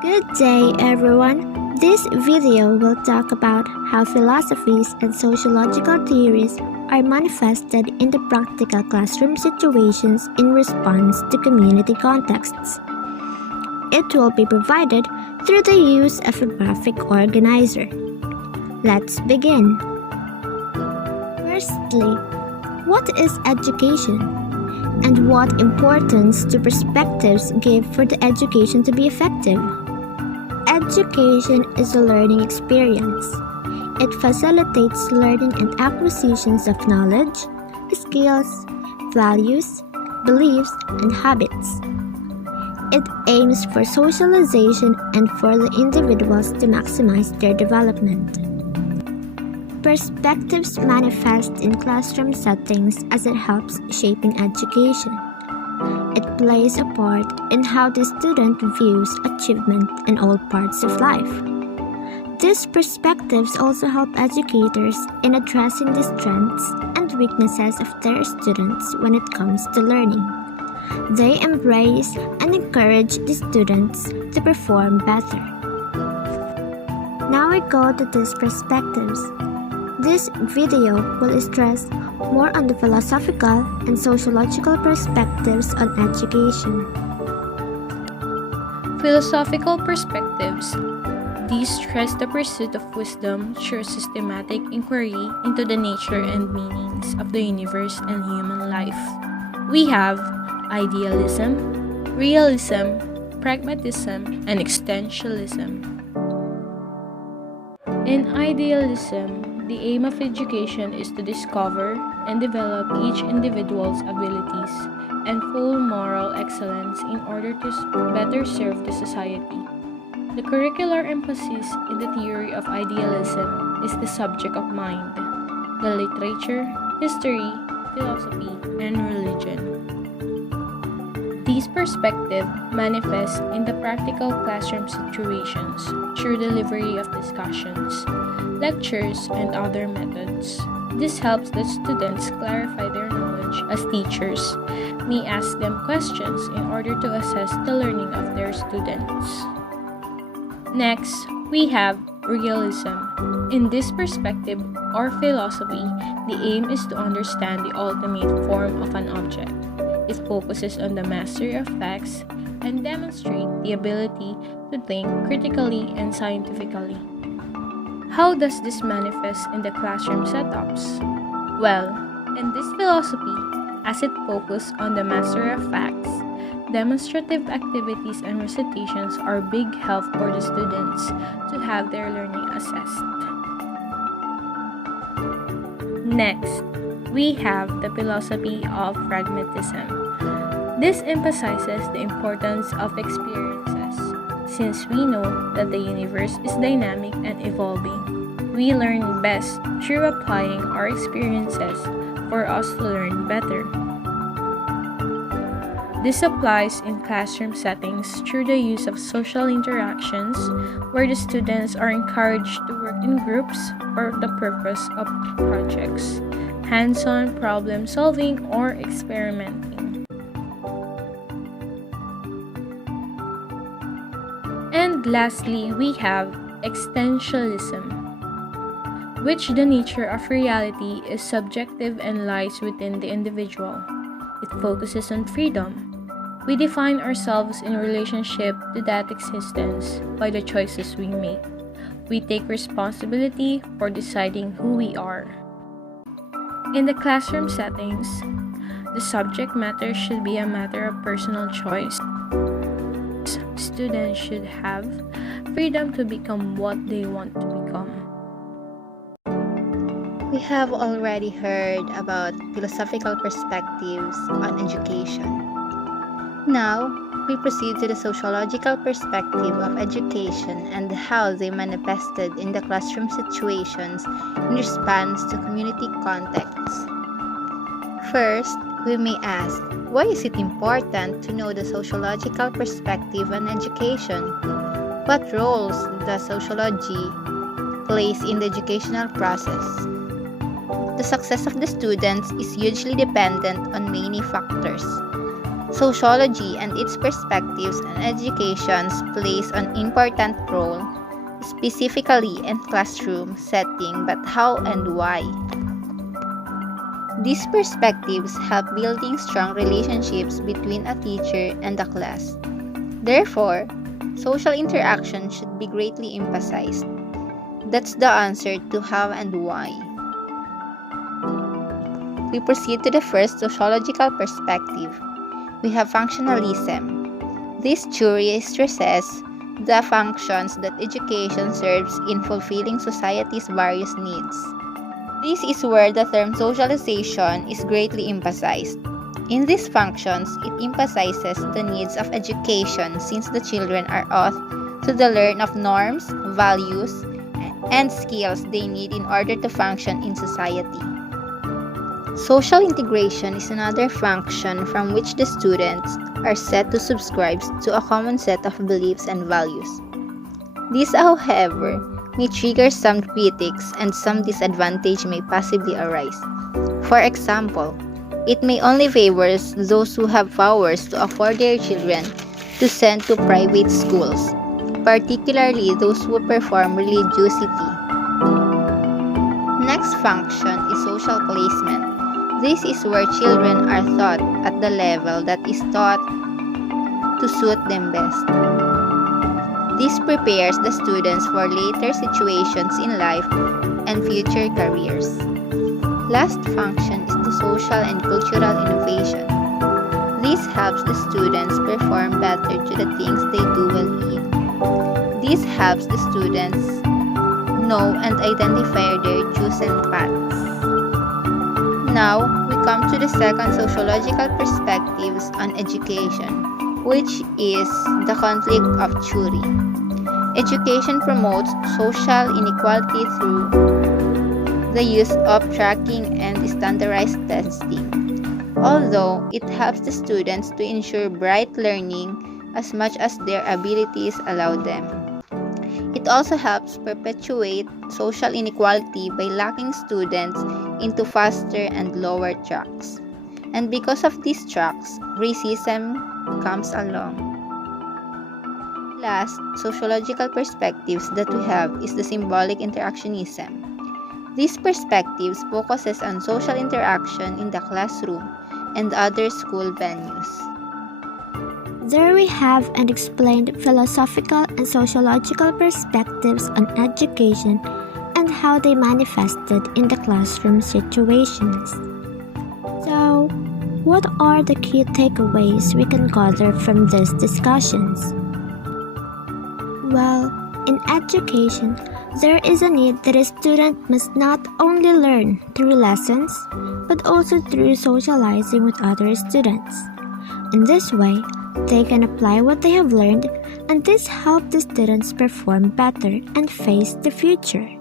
Good day, everyone. This video will talk about how philosophies and sociological theories are manifested in the practical classroom situations in response to community contexts. It will be provided through the use of a graphic organizer. Let's begin. Firstly, what is education? And what importance do perspectives give for the education to be effective? Education is a learning experience. It facilitates learning and acquisitions of knowledge, skills, values, beliefs, and habits. It aims for socialization and for the individuals to maximize their development. Perspectives manifest in classroom settings as it helps shaping education. It plays a part in how the student views achievement in all parts of life. These perspectives also help educators in addressing the strengths and weaknesses of their students when it comes to learning. They embrace and encourage the students to perform better. Now we go to these perspectives. This video will stress more on the philosophical and sociological perspectives on education. Philosophical perspectives. These stress the pursuit of wisdom through systematic inquiry into the nature and meanings of the universe and human life. We have idealism, realism, pragmatism, and existentialism. In idealism, the aim of education is to discover and develop each individual's abilities and full moral excellence in order to better serve the society. The curricular emphasis in the theory of idealism is the subject of mind, the literature, history, philosophy, and religion. These perspectives manifest in the practical classroom situations through delivery of discussions, lectures, and other methods. This helps the students clarify their knowledge as teachers may ask them questions in order to assess the learning of their students. Next, we have realism. In this perspective or philosophy, the aim is to understand the ultimate form of an object. It focuses on the mastery of facts and demonstrates the ability to think critically and scientifically. How does this manifest in the classroom setups? Well, in this philosophy, as it focuses on the mastery of facts, demonstrative activities and recitations are big help for the students to have their learning assessed. Next, we have the philosophy of pragmatism. This emphasizes the importance of experiences. Since we know that the universe is dynamic and evolving, we learn best through applying our experiences for us to learn better. This applies in classroom settings through the use of social interactions, where the students are encouraged to work in groups for the purpose of projects, hands-on problem solving, or experimenting. And lastly, we have existentialism, which the nature of reality is subjective and lies within the individual. It focuses on freedom. We define ourselves in relationship to that existence by the choices we make. We take responsibility for deciding who we are. In the classroom settings, the subject matter should be a matter of personal choice. Students should have freedom to become what they want to become. We have already heard about philosophical perspectives on education. Now, we proceed to the sociological perspective of education and how they manifested in the classroom situations in response to community contexts. First, we may ask, why is it important to know the sociological perspective on education? What roles does sociology plays in the educational process? The success of the students is hugely dependent on many factors. Sociology and its perspectives on education plays an important role, specifically in classroom setting, but how and why? These perspectives help building strong relationships between a teacher and the class. Therefore, social interaction should be greatly emphasized. That's the answer to how and why. We proceed to the first sociological perspective. We have functionalism. This theory stresses the functions that education serves in fulfilling society's various needs. This is where the term socialization is greatly emphasized. In these functions, it emphasizes the needs of education since the children are taught to learn of norms, values, and skills they need in order to function in society. Social integration is another function from which the students are set to subscribe to a common set of beliefs and values. This, however, may trigger some critics and some disadvantage may possibly arise. For example, it may only favor those who have powers to afford their children to send to private schools, particularly those who perform religiosity. Next function is social placement. This is where children are taught at the level that is taught to suit them best. This prepares the students for later situations in life and future careers. Last function is the social and cultural innovation. This helps the students perform better to the things they do well in. This helps the students know and identify their chosen paths. Now, we come to the second sociological perspectives on education, which is the conflict of theory. Education promotes social inequality through the use of tracking and standardized testing, although it helps the students to ensure bright learning as much as their abilities allow them. It also helps perpetuate social inequality by locking students into faster and lower tracks. And because of these tracks, racism comes along. Last, sociological perspectives that we have is the symbolic interactionism. These perspectives focuses on social interaction in the classroom and other school venues. There we have and explained philosophical and sociological perspectives on education and how they manifested in the classroom situations. So, what are the key takeaways we can gather from these discussions? Well, in education, there is a need that a student must not only learn through lessons, but also through socializing with other students. In this way, they can apply what they have learned, and this helps the students perform better and face the future.